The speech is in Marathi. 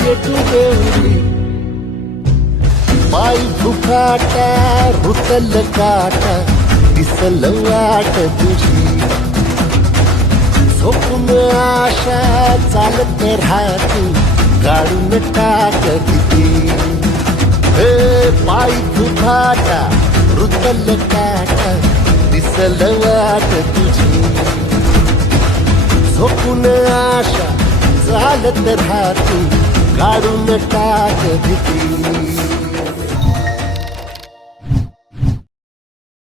पेटू देवली पायी फुफाटा रुतल काटा दिसल वाट तुझी झोपून आशा चालत राहती काढून टाक किती पायी फुफाटा रुतल काटा दिसल वाट तुझी झोपून आशा चालत राहती काढून टाक भीती